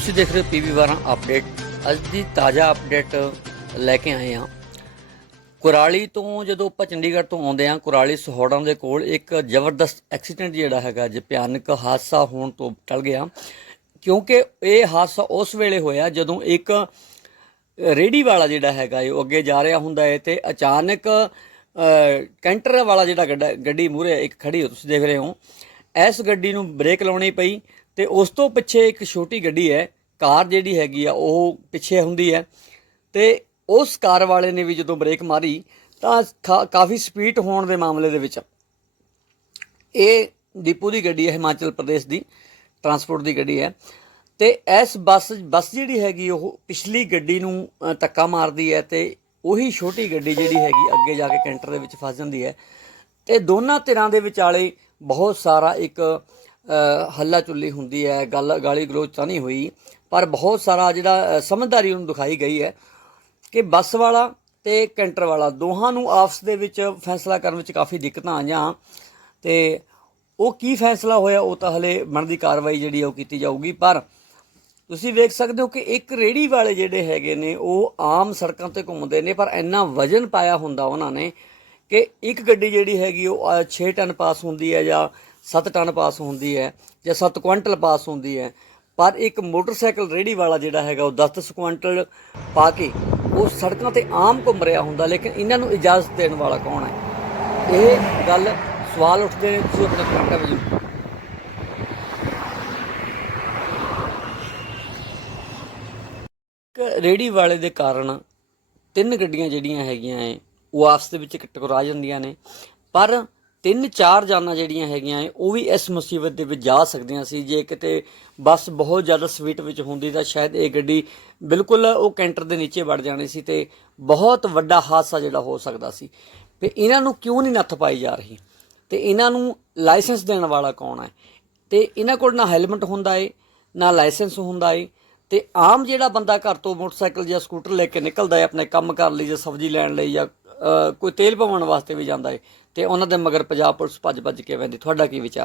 ਤੁਸੀਂ ਦੇਖ ਰਹੇ ਹੋ ਪੀਵੀ 12 ਅਪਡੇਟ ਅੱਜ ਦੀ ਤਾਜ਼ਾ ਅਪਡੇਟ ਲੈ ਕੇ ਆਏ ਹਾਂ। ਕੁਰਾਲੀ ਤੋਂ ਜਦੋਂ ਆਪਾਂ ਚੰਡੀਗੜ੍ਹ ਤੋਂ ਆਉਂਦੇ ਹਾਂ, ਕੁਰਾਲੀ ਸਹੌੜਾਂ ਦੇ ਕੋਲ ਇੱਕ ਜ਼ਬਰਦਸਤ ਐਕਸੀਡੈਂਟ ਜਿਹੜਾ ਹੈਗਾ ਜੇ ਭਿਆਨਕ ਹਾਦਸਾ ਹੋਣ ਤੋਂ ਟਲ ਗਿਆ। ਕਿਉਂਕਿ ਇਹ ਹਾਦਸਾ ਉਸ ਵੇਲੇ ਹੋਇਆ ਜਦੋਂ ਇੱਕ ਰੇੜੀ ਵਾਲਾ ਜਿਹੜਾ ਹੈਗਾ ਇਹ ਉਹ ਅੱਗੇ ਜਾ ਰਿਹਾ ਹੁੰਦਾ ਹੈ ਤੇ ਅਚਾਨਕ ਕੈਂਟਰ ਵਾਲਾ ਜਿਹੜਾ ਗੱਡਾ- ਗੱਡੀ ਮੂਹਰੇ ਇੱਕ ਖੜੀ ਹੋ, ਤੁਸੀਂ ਦੇਖ ਰਹੇ ਹੋ। ਇਸ ਗੱਡੀ ਨੂੰ ਬ੍ਰੇਕ ਲਾਉਣੀ ਪਈ। ਤੇ ਉਸ ਤੋਂ ਪਿੱਛੇ ਇੱਕ ਛੋਟੀ ਗੱਡੀ ਹੈ, ਕਾਰ ਜਿਹੜੀ ਹੈਗੀ ਆ, ਉਹ ਪਿੱਛੇ ਹੁੰਦੀ ਹੈ। ਤੇ ਉਸ ਕਾਰ ਵਾਲੇ ਨੇ ਵੀ ਜਦੋਂ ਬ੍ਰੇਕ ਮਾਰੀ, ਤਾਂ ਖਾ- ਕਾਫੀ ਸਪੀਡ ਹੋਣ ਦੇ ਮਾਮਲੇ ਦੇ ਵਿੱਚ ਇਹ ਦੀਪੂ ਦੀ ਗੱਡੀ ਹੈ, ਹਿਮਾਚਲ ਪ੍ਰਦੇਸ਼ ਦੀ, ਟਰਾਂਸਪੋਰਟ ਦੀ ਗੱਡੀ ਹੈ। ਤੇ ਇਸ ਬੱਸ ਬੱਸ ਜਿਹੜੀ ਹੈਗੀ, ਉਹ ਪਿਛਲੀ ਗੱਡੀ ਨੂੰ ਧੱਕਾ ਮਾਰਦੀ ਹੈ ਤੇ ਉਹੀ ਛੋਟੀ ਗੱਡੀ ਜਿਹੜੀ ਹੈਗੀ, ਅੱਗੇ ਜਾ ਕੇ ਕੈਂਟਰ ਦੇ ਵਿੱਚ ਫਸ ਜਾਂਦੀ ਹੈ। ਤੇ ਦੋਨਾਂ ਧਿਰਾਂ ਦੇ ਵਿਚਾਲੇ ਬਹੁਤ ਸਾਰਾ ਇੱਕ ਹੱਲਾ ਚੁੱਲੀ ਹੁੰਦੀ ਹੈ, ਗੱਲ ਗਾਲੀ ਗਲੋਚ ਤਾਂ ਨਹੀਂ ਹੋਈ, ਪਰ ਬਹੁਤ ਸਾਰਾ ਜਿਹੜਾ ਸਮਝਦਾਰੀ ਉਹਨੂੰ ਦਿਖਾਈ ਗਈ ਹੈ ਕਿ ਬੱਸ ਵਾਲਾ ਤੇ ਕੈਂਟਰ ਵਾਲਾ ਦੋਹਾਂ ਨੂੰ ਆਪਸ ਦੇ ਵਿੱਚ ਫੈਸਲਾ ਕਰਨ ਵਿੱਚ ਕਾਫੀ ਦਿੱਕਤਾਂ ਆਈਆਂ ਤੇ ਉਹ ਕੀ ਫੈਸਲਾ ਹੋਇਆ ਉਹ ਤਾਂ ਹਲੇ ਬਣਦੀ ਕਾਰਵਾਈ ਜਿਹੜੀ ਆ ਉਹ ਕੀਤੀ ਜਾਊਗੀ, ਪਰ ਤੁਸੀਂ ਵੇਖ ਸਕਦੇ ਹੋ ਕਿ ਇੱਕ ਰੇੜੀ ਵਾਲੇ ਜਿਹੜੇ ਹੈਗੇ ਨੇ, ਉਹ ਆਮ ਸੜਕਾਂ ਤੇ ਘੁੰਮਦੇ ਨੇ, ਪਰ ਇੰਨਾ ਵਜਨ ਪਾਇਆ ਹੁੰਦਾ ਉਹਨਾਂ ਨੇ ਕਿ ਇੱਕ ਗੱਡੀ ਜਿਹੜੀ ਹੈਗੀ ਉਹ 6 ਟਨ ਪਾਸ ਹੁੰਦੀ ਹੈ ਜਾਂ 7 ਟਨ ਪਾਸ ਹੁੰਦੀ ਹੈ ਜਾਂ 7 ਕੁਇੰਟਲ ਪਾਸ ਹੁੰਦੀ ਹੈ, ਪਰ ਇੱਕ ਮੋਟਰਸਾਈਕਲ ਰੇੜੀ ਵਾਲਾ ਜਿਹੜਾ ਹੈਗਾ ਉਹ 10-10 ਕੁਇੰਟਲ ਪਾ ਕੇ ਉਹ ਸੜਕਾਂ ਤੇ ਆਮ ਘੁੰਮ ਰਿਹਾ ਹੁੰਦਾ, ਲੇਕਿਨ ਇਹਨਾਂ ਨੂੰ ਇਜਾਜ਼ਤ ਦੇਣ ਵਾਲਾ ਕੌਣ ਹੈ? ਇਹ ਗੱਲ ਸਵਾਲ ਉੱਠਦੇ ਨੇ, ਤੁਸੀਂ ਆਪਣੇ ਕਮੈਂਟਾਂ ਵਿੱਚ ਇੱਕ ਰੇੜੀ ਵਾਲੇ ਦੇ ਕਾਰਨ ਤਿੰਨ ਗੱਡੀਆਂ ਜਿਹੜੀਆਂ ਹੈਗੀਆਂ ਐ ਉਹ ਆਪਸ ਦੇ ਵਿੱਚ ਟਕਰਾ ਜਾਂਦੀਆਂ ਨੇ, ਪਰ ਤਿੰਨ ਚਾਰ ਜਾਨਾਂ ਜਿਹੜੀਆਂ ਹੈਗੀਆਂ ਐ, ਉਹ ਵੀ ਇਸ ਮੁਸੀਬਤ ਦੇ ਵਿੱਚ ਜਾ ਸਕਦੀਆਂ ਸੀ। ਜੇ ਕਿਤੇ ਬੱਸ ਬਹੁਤ ਜ਼ਿਆਦਾ ਸਪੀਡ ਵਿੱਚ ਹੁੰਦੀ ਤਾਂ ਸ਼ਾਇਦ ਇਹ ਗੱਡੀ ਬਿਲਕੁਲ ਉਹ ਕੈਂਟਰ ਦੇ ਨੀਚੇ ਵੜ ਜਾਣੀ ਸੀ ਤੇ ਬਹੁਤ ਵੱਡਾ ਹਾਦਸਾ ਜਿਹੜਾ ਹੋ ਸਕਦਾ ਸੀ। ਤੇ ਇਹਨਾਂ ਨੂੰ ਕਿਉਂ ਨਹੀਂ ਨੱਥ ਪਾਈ ਜਾ ਰਹੀ? ਤੇ ਇਹਨਾਂ ਨੂੰ ਲਾਇਸੈਂਸ ਦੇਣ ਵਾਲਾ ਕੌਣ ਹੈ ਤੇ ਇਹਨਾਂ ਕੋਲ ਨਾ ਹੈਲਮਟ ਹੁੰਦਾ ਏ, ਨਾ ਲਾਇਸੈਂਸ ਹੁੰਦਾ ਏ, ਤੇ ਆਮ ਜਿਹੜਾ ਬੰਦਾ ਘਰ ਤੋਂ ਮੋਟਰਸਾਈਕਲ ਜਾਂ ਸਕੂਟਰ ਲੈ ਕੇ ਨਿਕਲਦਾ ਹੈ ਆਪਣੇ ਕੰਮ ਕਰਨ ਲਈ ਜਾਂ ਸਬਜ਼ੀ ਲੈਣ ਲਈ ਜਾਂ ਕੋਈ ਤੇਲ ਪਵਾਉਣ ਵਾਸਤੇ ਵੀ ਜਾਂਦਾ ਏ, ਤੇ ਉਹਨਾਂ ਦੇ ਮਗਰ ਪੰਜਾਬ ਪੁਲਿਸ ਭੱਜ ਭੱਜ ਕੇ ਵੈਂਦੀ ਤੁਹਾਡਾ ਕੀ ਵਿਚਾਰ?